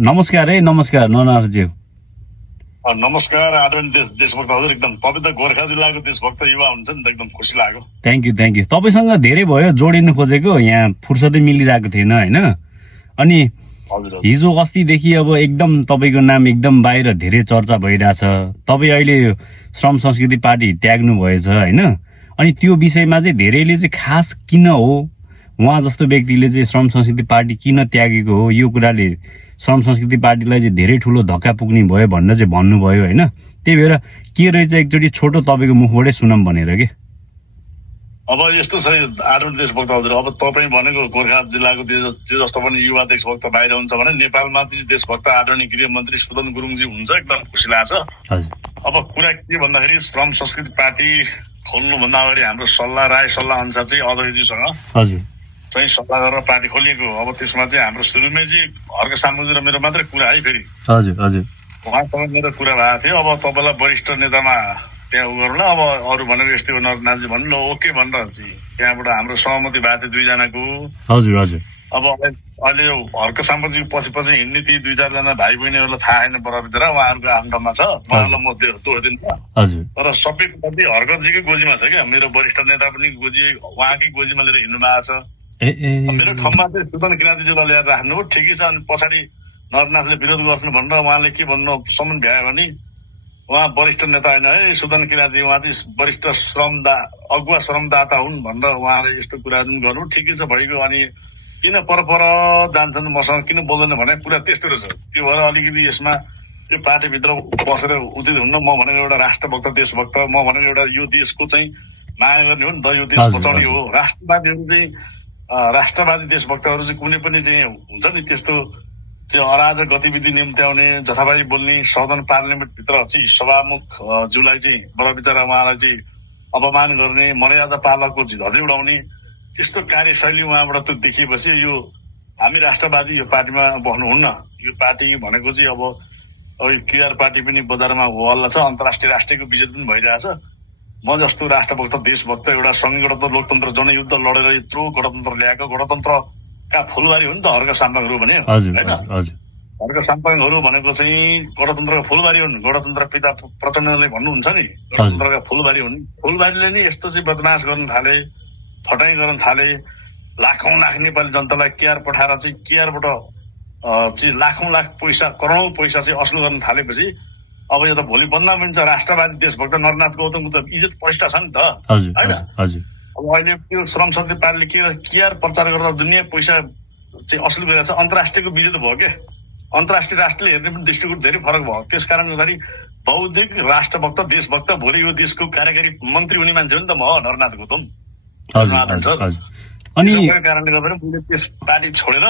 नमस्कार है, नमस्कार नरनाथज्यू। नमस्कार आदरणीय देशभक्त हजुर, एकदम तपाईँ त गोर्खा जिल्लाको देशभक्त युवा हुन्छ नि त, एकदम खुसी लाग्यो। Thank you. तपाईँसँग धेरै भयो जोडिनु खोजेको, यहाँ फुर्सदै मिलिरहेको थिएन होइन। अनि हजुर हिजो अस्तिदेखि अब एकदम तपाईँको नाम एकदम बाहिर धेरै चर्चा भइरहेछ। तपाईँ अहिले श्रम संस्कृति पार्टी त्याग्नु भएछ होइन। अनि त्यो विषयमा चाहिँ धेरैले चाहिँ खास किन हो, उहाँ जस्तो व्यक्तिले चाहिँ श्रम संस्कृति पार्टी किन त्यागेको हो, यो कुराले श्रम संस्कृति पार्टीलाई चाहिँ धेरै ठुलो धक्का पुग्ने भयो भनेर चाहिँ भन्नुभयो होइन। त्यही भएर के रहेछ एकचोटि छोटो तपाईँको मुखबाटै सुनौँ भनेर के। अब यस्तो छ आदरणीय देशभक्त हजुर, अब तपाईँ भनेको गोर्खा जिल्लाको जे जस्तो पनि युवा देशभक्त बाहिर हुन्छ भने नेपालमा देशभक्त आदरणीय गृहमन्त्री सुदन गुरुङजी हुन्छ, एकदम खुसी लाग्छ। अब कुरा के भन्दाखेरि श्रम संस्कृति पार्टी खोल्नुभन्दा अगाडि हाम्रो राय सल्लाह अनुसार चाहिँ अध्यक्षजीसँग चाहिँ सल्लाह गरेर पार्टी खोलिएको। अब त्यसमा चाहिँ हाम्रो सुरुमै चाहिँ हर्क सामुजी र मेरो मात्रै कुरा है। फेरि उहाँसँग मेरो कुरा भएको थियो। अब तपाईँलाई वरिष्ठ नेतामा त्यहाँ उ गरौँ न, अब अरू भनेको यस्तै हो नरनाथजी भन्नु ल ओके भनेर चाहिँ त्यहाँबाट हाम्रो सहमति भएको थियो दुईजनाको। अब अहिले यो हर्क सामुजी पछि पछि हिँड्ने ती दुई चारजना भाइ बहिनीहरूलाई थाहा छैन बराबर, उहाँहरूको आन्दोलनमा छ, उहाँलाई म दोहोरिदिनु। तर सबै कुरा चाहिँ हर्कजीकै गोजीमा छ क्या। मेरो वरिष्ठ नेता पनि गोजी उहाँकै गोजीमा लिएर हिँड्नु भएको छ। मेरो ठाउँमा चाहिँ सुदन किराँतीज्यूलाई ल्याएर राख्नु हो, ठिकै छ। अनि पछाडि नरनाथले विरोध गर्नु भनेर उहाँले के भन्नुसम्म भ्यायो भने उहाँ वरिष्ठ नेता होइन है सुदन किराँती, उहाँ चाहिँ वरिष्ठ अगुवा श्रमदाता हुन् भनेर उहाँले यस्तो कुराहरू पनि गर्नु ठिकै छ भइगयो। अनि किन पर जान्छन् मसँग किन बोल्दैन भने कुरा त्यस्तो रहेछ। त्यो भएर अलिकति यसमा यो पार्टीभित्र बसेर उचित हुन्न। म भनेको एउटा राष्ट्रभक्त देशभक्त, म भनेको एउटा यो देशको चाहिँ माया गर्ने हो नि त, यो देश बचाउने हो। राष्ट्रवादीहरू चाहिँ राष्ट्रवादी देशभक्तहरू चाहिँ कुनै पनि चाहिँ हुन्छ नि त्यस्तो चाहिँ अराजक गतिविधि निम्त्याउने, जथाभावी बोल्ने, सदन पार्लियामेन्टभित्र चाहिँ सभामुख ज्यूलाई चाहिँ बडा बिचरा उहाँलाई चाहिँ अपमान गर्ने, मर्यादा पालकको धजी उडाउने त्यस्तो कार्यशैली उहाँबाट त्यो देखिएपछि यो हामी राष्ट्रवादी यो पार्टीमा बस्नुहुन्न। यो पार्टी भनेको चाहिँ अब केआर पार्टी पनि बजारमा हल्ला छ, अन्तर्राष्ट्रिय राष्ट्रियको विजय पनि भइरहेछ। म जस्तो राष्ट्रभक्त देशभक्त एउटा संघीय गणतन्त्र लोकतन्त्र जनयुद्ध लडेर यत्रो गणतन्त्र ल्याएको गणतन्त्रका फुलबारी हो नि त हर्क साम्पाङहरू भने होइन। हर्क साम्पाङहरू भनेको चाहिँ गणतन्त्रका फुलबारी हुन्। गणतन्त्र पिता प्रचण्डले भन्नुहुन्छ नि गणतन्त्रका फुलबारी हुन्। फुलबारीले नि यस्तो चाहिँ बदमास गर्न थाले, फटाइ गर्न थाले, लाखौं लाख नेपाली जनतालाई केआर पठाएर चाहिँ केआरबाट चाहिँ लाखौं लाख पैसा करोडौं पैसा चाहिँ असुल गर्न थालेपछि अब यो त भोलि बन्द पनि छ। राष्ट्रवादी देशभक्त नरनाथ गौतमको त इज्जत प्रतिष्ठा छ नि त होइन। अब अहिले त्यो श्रम संस्कृति पार्टीले केआर प्रचार गरेर दुनियाँ पैसा चाहिँ असुल गरिरहेको छ। अन्तर्राष्ट्रियको विजय त भयो क्या। अन्तर्राष्ट्रिय राष्ट्रले हेर्ने पनि दृष्टिकोण धेरै फरक भयो। त्यस कारणले गर्दाखेरि बौद्धिक राष्ट्रभक्त देशभक्त भोलि यो देशको कार्यकारी मन्त्री हुने मान्छे हो नि त म नरनाथ गौतम। अनि कारणले गर्दा मैले त्यस पार्टी छोडेर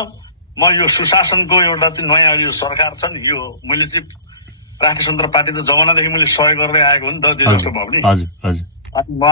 म यो सुशासनको एउटा चाहिँ नयाँ यो सरकार छ नि, यो मैले चाहिँ राष्ट्रिय स्वतन्त्र पार्टी त जमानादेखि मैले सहयोग गर्दै आएको हो नि त जे जस्तो भयो भने। अनि म